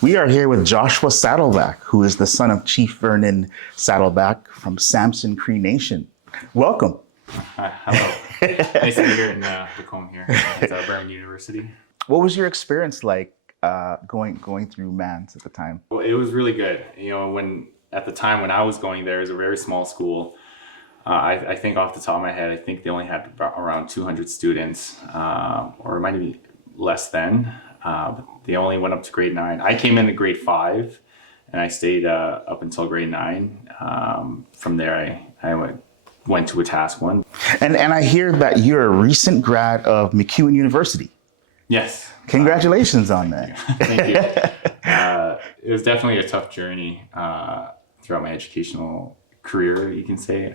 We are here with Joshua Saddleback, who is the son of Chief Vernon Saddleback from Samson Cree Nation. Welcome. Hello. Nice to be here in Lacombe here at Birmingham University. What was your experience like going through MANS at the time? Well, it was really good. You know, at the time when I was going there, it was a very small school. I think off the top of my head, I think they only had around 200 students, or it might be less than. They only went up to grade 9. I came into grade 5, and I stayed up until grade 9. From there, I went to a task 1. And I hear that you're a recent grad of MacEwan University. Yes. Congratulations on that. Thank you. It was definitely a tough journey throughout my educational career, you can say.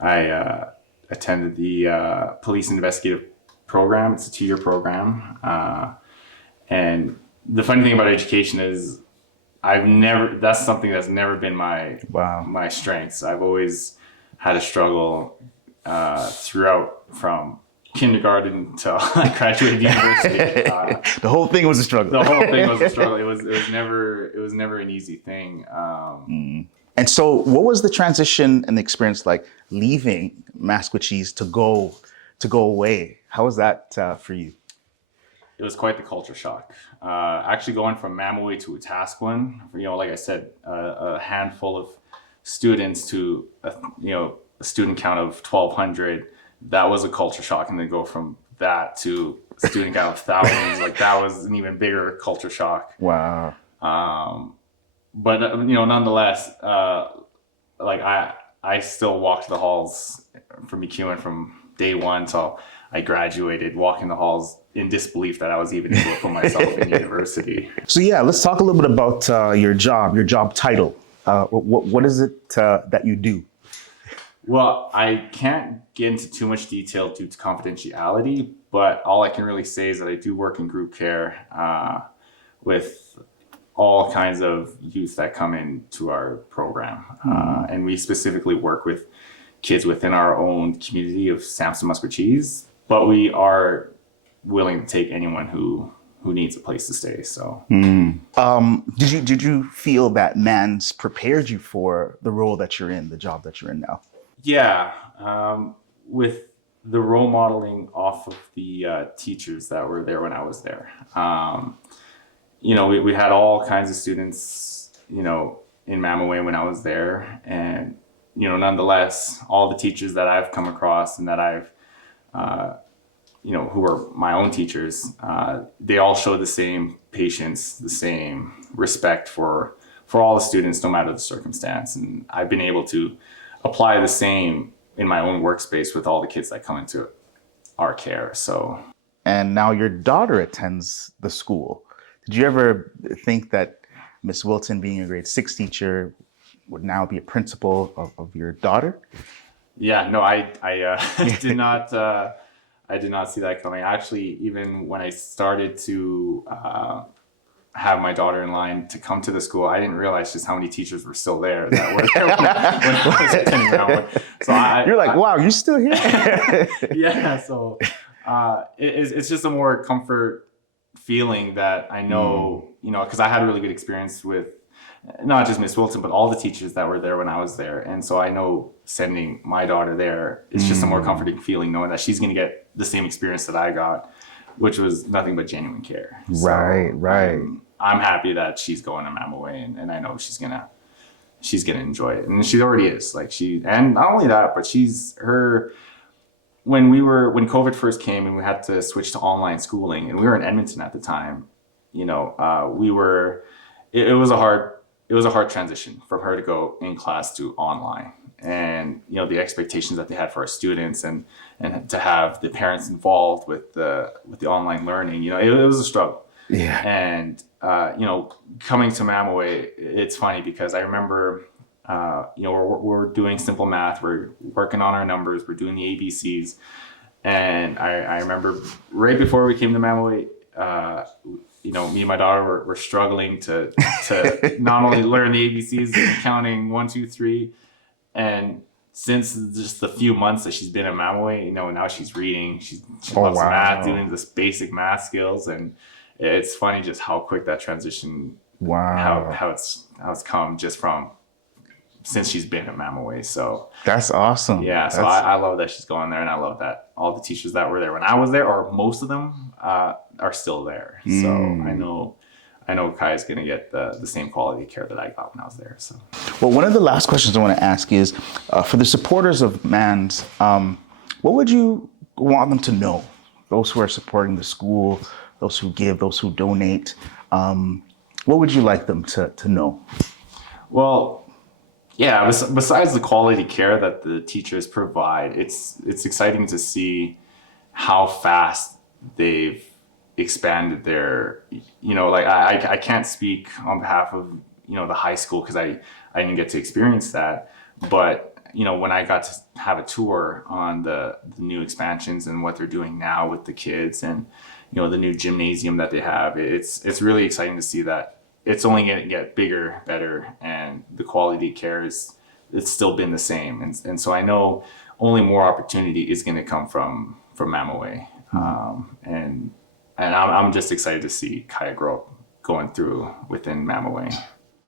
I attended the police investigative program. It's a 2-year program. And the funny thing about education is that's something that's never been my strengths. I've always had a struggle throughout from kindergarten until I graduated university. The whole thing was a struggle. The whole thing was a struggle. It was never an easy thing. And so what was the transition and the experience like leaving Masquatchees to go away? How was that for you? It was quite the culture shock. Actually going from Mamaway to Wetaskiwin, like I said, a handful of students to a student count of 1,200. That was a culture shock, and then go from that to student count of thousands. Like that was an even bigger culture shock. Wow. But nonetheless, I still walked the halls from MacEwan from day 1 till I graduated, walking the halls in disbelief that I was even able to put myself in university. So yeah, let's talk a little bit about your job title. What is it that you do? Well, I can't get into too much detail due to confidentiality, but all I can really say is that I do work in group care with all kinds of youth that come into our program. And we specifically work with kids within our own community of Samson Masquatchees, but we are willing to take anyone who needs a place to stay. So, did you feel that MANS prepared you for the role that you're in, the job that you're in now? Yeah, with the role modeling off of the teachers that were there when I was there. We had all kinds of students, in Mamaway when I was there. And, nonetheless, all the teachers that I've come across and that I've, who are my own teachers, they all show the same patience, the same respect for all the students, no matter the circumstance. And I've been able to apply the same in my own workspace with all the kids that come into our care. So, and now your daughter attends the school. Did you ever think that Miss Wilton, being a grade 6 teacher, would now be a principal of your daughter? Yeah, no, I did not. I did not see that coming. Actually, even when I started to have my daughter in line to come to the school, I didn't realize just how many teachers were still there that were there when I was attending Brownwood. So you're like, wow, you're still here? Yeah. So it's just a more comfort feeling that I know, because I had a really good experience with not just Miss Wilson, but all the teachers that were there when I was there. And so I know sending my daughter there is just a more comforting feeling, knowing that she's going to get the same experience that I got, which was nothing but genuine care. Right. I'm happy that she's going to Mamaway, and I know she's gonna enjoy it, and she already is. And not only that, but when COVID first came and we had to switch to online schooling, and we were in Edmonton at the time, it was a hard transition from her to go in class to online. And the expectations that they had for our students, and to have the parents involved with the online learning, it was a struggle. Yeah. And coming to Mamaway, it's funny because I remember we're doing simple math, we're working on our numbers, we're doing the ABCs, and I remember right before we came to Mamaway, me and my daughter were struggling to not only learn the ABCs and counting 1, 2, 3. And since just the few months that she's been at Mamaway, now she's reading, she loves math, doing this basic math skills, and it's funny just how quick that transition, Wow. how it's come just from since she's been at Mamaway. So That's awesome. yeah, so I love that she's going there, and I love that all the teachers that were there when I was there, or most of them, are still there. So I know Kai's gonna get the same quality of care that I got when I was there. So Well, one of the last questions I want to ask is, for the supporters of MANS, what would you want them to know? Those who are supporting the school, those who give, those who donate, what would you like them to know? well, yeah, besides the quality care that the teachers provide, it's exciting to see how fast they've expanded their, like I can't speak on behalf of, the high school because I didn't get to experience that. But, when I got to have a tour on the new expansions and what they're doing now with the kids and, the new gymnasium that they have, it's really exciting to see that it's only going to get bigger, better, and the quality of care it's still been the same. And so I know only more opportunity is going to come from Mamaway. And I'm just excited to see Kaya grow up going through within Mamaway.